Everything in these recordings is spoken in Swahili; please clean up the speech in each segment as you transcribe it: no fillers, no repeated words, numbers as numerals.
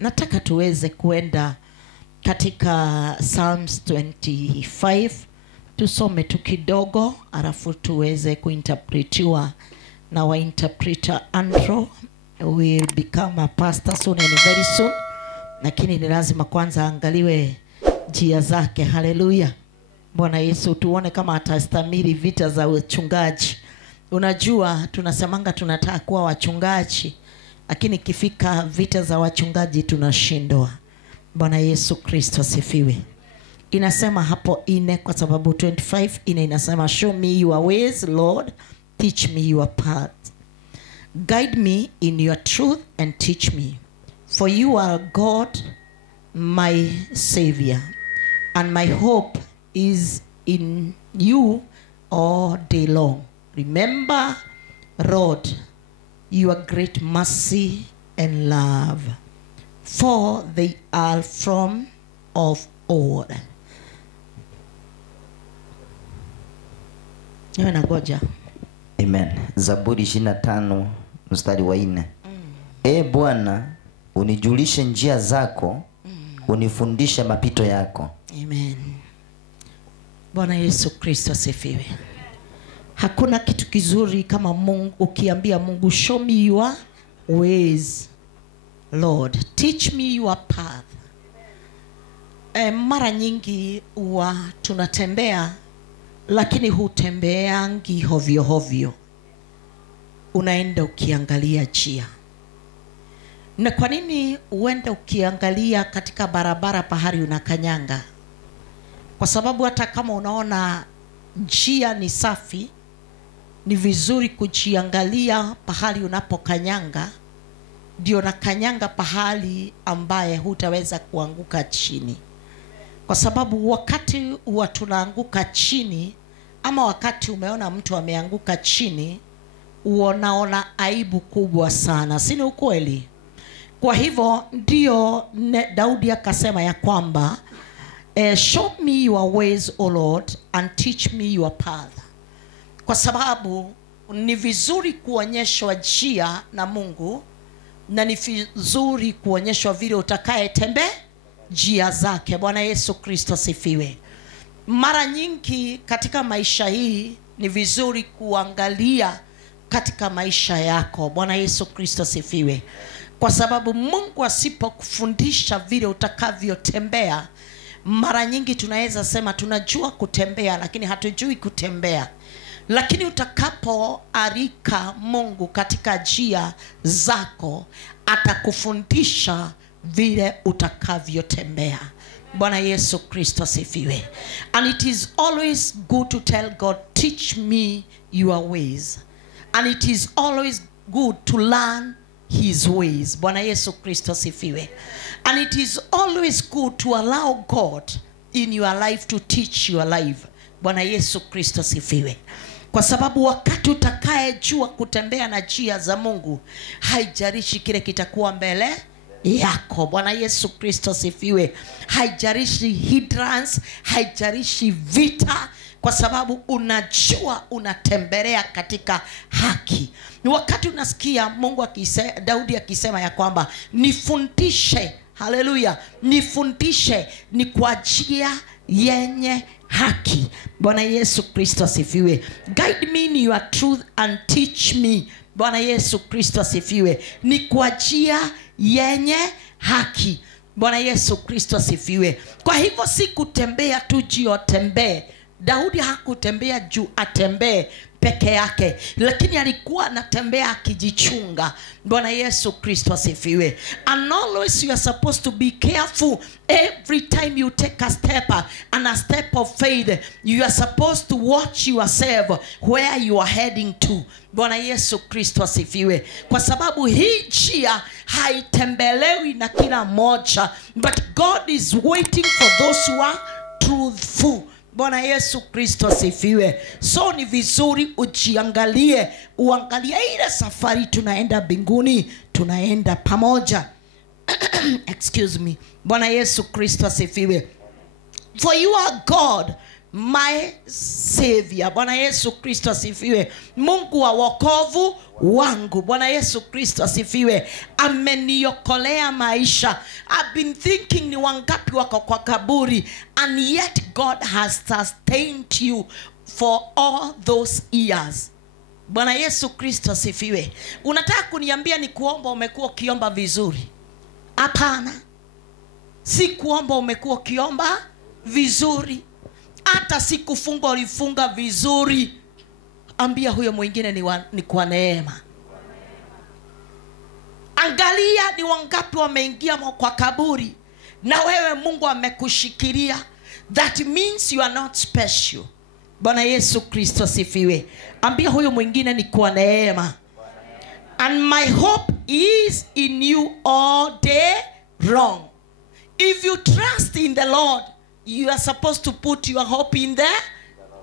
Nataka tuweze kuenda katika Psalms 25. Tusome tu kidogo alafu tuweze kuinterpretiwa na wa interpreter Andrew will become a pastor soon and very soon. Lakini ni lazima kwanza angaliwe njia zake. Haleluya. Bwana Yesu, tuone kama atastamili vita za wachungaji. Unajua tunasemanga tunataka kuwa wachungaji, lakini kifika vita za wachungaji tunashindwa. Bwana Yesu Kristo asifiwe. Inasema hapo ine, kwa sababu 25 ine inasema, show me your ways, Lord, teach me your path. Guide me in your truth and teach me. For you are God, my Savior, and my hope is in you all day long. Remember, Lord, your great mercy and love, for they are from of old. Amen. Zaburi 25 mstari wa 4. E Bwana, unijulishe njia zako, unifundishe mapito yako. Amen. Bwana Yesu Kristo asifiwe. Hakuna kitu kizuri kama Mungu ukiambia Mungu, show me your ways, Lord, teach me your path. Mara nyingi huwa tunatembea, lakini hutembeangi hovyo hovyo. Unaenda ukiangalia njia. Na kwa nini uende ukiangalia katika barabara pahali unakanyanga? Kwa sababu hata kama unaona njia ni safi, ni vizuri kujiangalia pahali unapokanyanga, ndio nakanyanga pahali ambaye hutaweza kuanguka chini. Kwa sababu wakati tunaanguka chini, ama wakati umeona mtu ameanguka chini, unaona aibu kubwa sana. Si ni ukweli? Kwa hivyo ndio Daudi akasema ya kwamba show me your ways, O Lord, and teach me your path. Kwa sababu ni vizuri kuonyeshwa njia na Mungu, na ni vizuri kuonyeshwa vile utakayetembea njia zake. Bwana Yesu Kristo asifiwe. Mara nyingi katika maisha hii ni vizuri kuangalia katika maisha yako. Bwana Yesu Kristo asifiwe. Kwa sababu Mungu asipokufundisha vile utakavyotembea, mara nyingi tunaweza sema tunajua kutembea lakini hatujui kutembea. Lakini utakapoarika Mungu katika njia zako, atakufundisha vile utakavyotembea. Bwana Yesu Kristo asifiwe. And it is always good to tell God, teach me your ways. And it is always good to learn his ways. Bwana Yesu Kristo asifiwe. And it is always good to allow God in your life to teach your life. Bwana Yesu Kristo asifiwe. Kwa sababu wakati utakayejua kutembea na njia za Mungu, haijalishi kile kitakuwa mbele yako. Bwana Yesu Kristo asifiwe. Haijalishi hindrance, haijalishi vita, kwa sababu unajua unatembelea katika haki. Ni wakati unasikia Mungu Daudi akisema ya kwamba nifundishe, haleluya, nifundishe ni kwa njia yenye haki. Bwana Yesu Kristo asifiwe. Guide me in your truth and teach me. Bwana Yesu Kristo asifiwe. Ni kwa njia yenye haki. Bwana Yesu Kristo asifiwe. Kwa hivyo si kutembea tu jio tembee. Daudi hakutembea juu atembee peke yake, lakini alikuwa anatembea akijichunga. Bwana Yesu Kristo asifiwe. And always you are supposed to be careful every time you take a step, and a step of faith. You are supposed to watch yourself where you are heading to. Bwana Yesu Kristo asifiwe. Kwa sababu hii njia haitembelewi na kila mmoja, but God is waiting for those who are truthful. Bwana Yesu Kristo asifiwe. So ni vizuri ujiangalie, uangalie ile safari tunaenda mbinguni, tunaenda pamoja. Excuse me. Bwana Yesu Kristo asifiwe. For you are God, my savior. Bwana Yesu Kristo asifiwe. Mungu wa wokovu wangu. Bwana Yesu Kristo asifiwe. Ameniokolea maisha. I've been thinking ni wangapi wako kwa kaburi, and yet God has sustained you for all those years. Bwana Yesu Kristo asifiwe. Unataka kuniambia ni kuomba umekuwa ukiomba vizuri? Hapana. Si kuomba umekuwa ukiomba vizuri. Hata si kufunga ulifunga vizuri. Ambia huyo mwingine ni kwa neema. Angalia ni wangapi wameingia kwa kaburi na wewe Mungu amekushikilia. That means you are not special. Bwana Yesu Kristo asifiwe. Ambia huyo mwingine ni kwa neema. And my hope is in you all day long. If you trust in the Lord, you are supposed to put your hope in the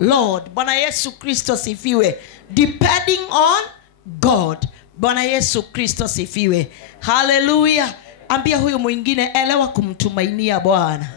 Lord. Bwana Yesu Kristo asifiwe. Depending on God. Bwana Yesu Kristo asifiwe. Hallelujah. Ambia huyo mwingine, elewa kumtumainia Bwana.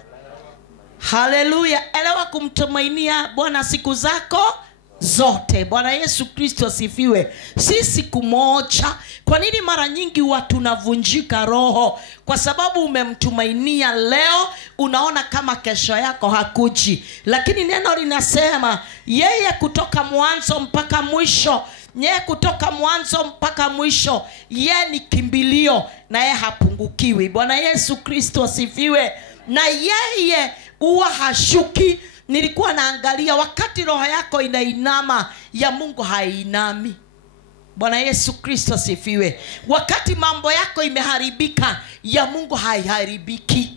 Hallelujah. Elewa kumtumainia Bwana siku zako zote. Bwana Yesu Kristo asifiwe. Si siku moja. Kwa nini mara nyingi watu tunavunjika roho? Kwa sababu umemtumainia leo, unaona kama kesho yako hakuji. Lakini neno linasema yeye kutoka mwanzo mpaka mwisho, yeye kutoka mwanzo mpaka mwisho, yeye ni kimbilio na yeye hapungukiwi. Bwana Yesu Kristo asifiwe. Na yeye huwa hashuki. Nilikuwa naangalia wakati roho yako inainama, ya Mungu hainami. Bwana Yesu Kristo asifiwe. Wakati mambo yako imeharibika, ya Mungu haiharibiki.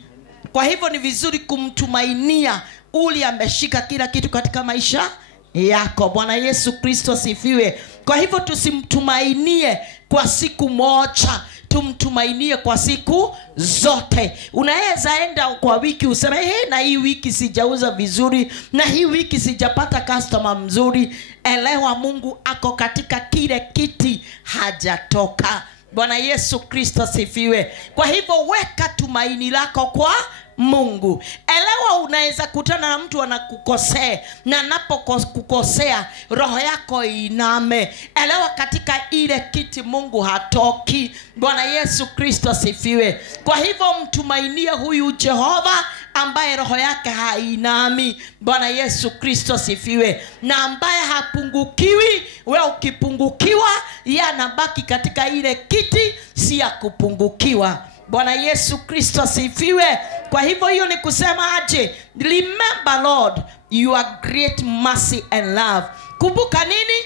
Kwa hivyo ni vizuri kumtumainia uli ameshika kila kitu katika maisha yako. Bwana Yesu Kristo asifiwe. Kwa hivyo tusimtumainie kwa siku moja, tumtumainie kwa siku zote. Unaweza enda kwa wiki useme na hii wiki sijauza vizuri, na hii wiki sijapata customer mzuri. Elewa Mungu ako katika kile kiti, hajatoka. Bwana Yesu Kristo asifiwe. Kwa hivyo weka tumaini lako kwa Mungu. Elewa unaweza kutana na mtu anakukosea, na anapokukosea roho yako iname. Elewa katika ile kiti Mungu hatoki. Bwana Yesu Kristo asifiwe. Kwa hivyo mtumainie huyu Jehova ambaye roho yake hainami. Bwana Yesu Kristo asifiwe. Na ambaye hapungukiwi. Wewe ukipungukiwa, yeye anabaki katika ile kiti, si ya kupungukiwa. Bwana Yesu Kristo asifiwe. Kwa hivyo hiyo ni kusema aje? Remember Lord, your great mercy and love. Kumbuka nini?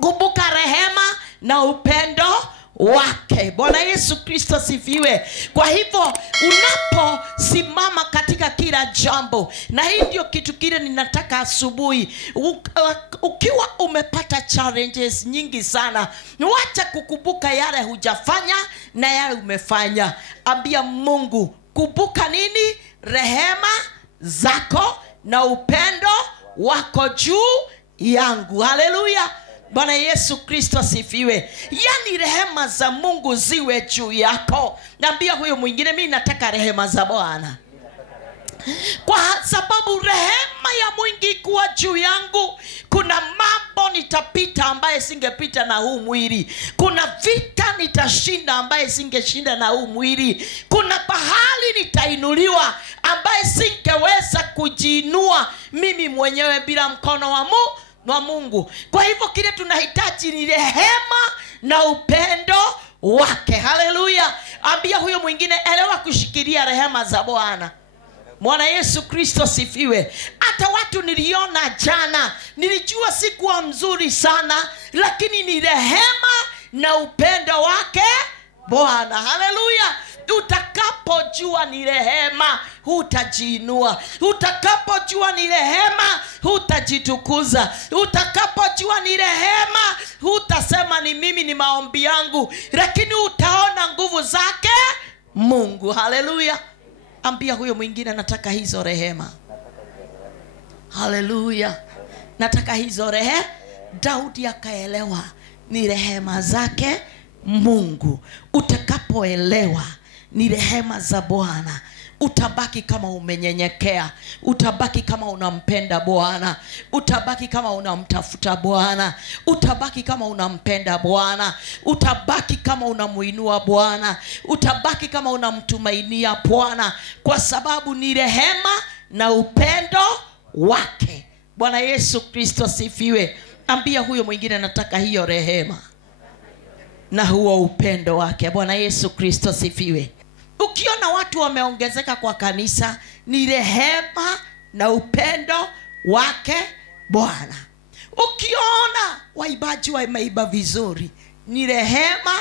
Kumbuka rehema na upendo wake. Bwana Yesu Kristo asifiwe. Kwa hivyo unaposimama katika kila jambo, na hii ndio kitu kile ninataka asubuhi, ukiwa umepata challenges nyingi sana, wacha kukumbuka yale hujafanya na yale umefanya. Ambia Mungu, kumbuka nini? Rehema zako na upendo wako juu yangu. Haleluya. Bwana Yesu Kristo asifiwe. Yani rehema za Mungu ziwe juu yako. Naambia huyo mwingine, mimi nataka rehema za Bwana. Kwa sababu rehema ya Mungu kuwa juu yangu, kuna mambo nitapita ambaye singepita na huu mwili. Kuna vita nitashinda ambaye singeshinda na huu mwili. Kuna pahali nitainuliwa ambaye singeweza kujiinua mimi mwenyewe bila mkono wa Mungu. Kwa hivyo kile tunahitaji ni rehema na upendo wake. Haleluya. Ambia huyo mwingine, elewa kushikilia rehema za Bwana. Bwana Yesu Kristo sifiwe. Hata watu niliona jana, nilijua sikuwa mzuri sana, lakini ni rehema na upendo wake Bwana. Haleluya. Utakapojua ni rehema, hutajiinua. Utakapojua ni rehema, hutajitukuza. Utakapojua ni rehema, hutasema ni mimi, ni maombi yangu, lakini utaona nguvu zake Mungu. Haleluya. Ambia huyo mwingine, nataka hizo rehema. Haleluya. Nataka hizo rehema. Daudi akaelewa ni rehema zake Mungu. Utakapoelewa ni rehema za Bwana, utabaki kama umenyenyekea, utabaki kama unampenda Bwana, utabaki kama unamtafuta Bwana, utabaki kama unampenda Bwana, utabaki kama unamuinua Bwana, utabaki kama unamtumainia Bwana, kwa sababu ni rehema na upendo wake. Bwana Yesu Kristo sifiwe. Ambia huyo mwingine, nataka hiyo rehema na huo upendo wake. Bwana Yesu Kristo sifiwe. Ukiona watu wameongezeka kwa kanisa, ni rehema na upendo wake Bwana. Ukiona waibaji wameiba vizuri, ni rehema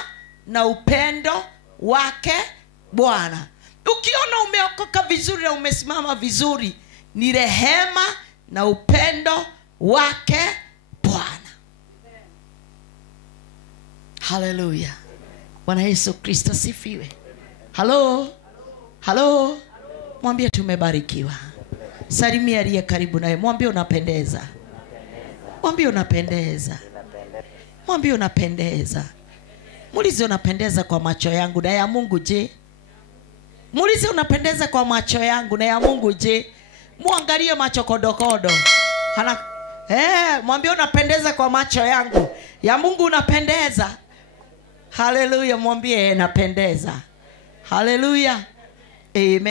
na upendo wake Bwana. Ukiona umeokoka vizuri na umesimama vizuri, ni rehema na upendo wake Bwana. Haleluya. Bwana Yesu Kristo sifiwe. Halo. Halo. Mwambie tumebarikiwa. Salimia aliye karibu naye, mwambie unapendeza. Mwambie unapendeza. Mwambie unapendeza. Muulize unapendeza kwa macho yangu na ya Mungu je? Muulize unapendeza kwa macho yangu na ya Mungu je? Muangalie macho kodokodo. Mwambie unapendeza kwa macho yangu, ya Mungu unapendeza. Haleluya. Mwambie napendeza. Haleluya. Amen.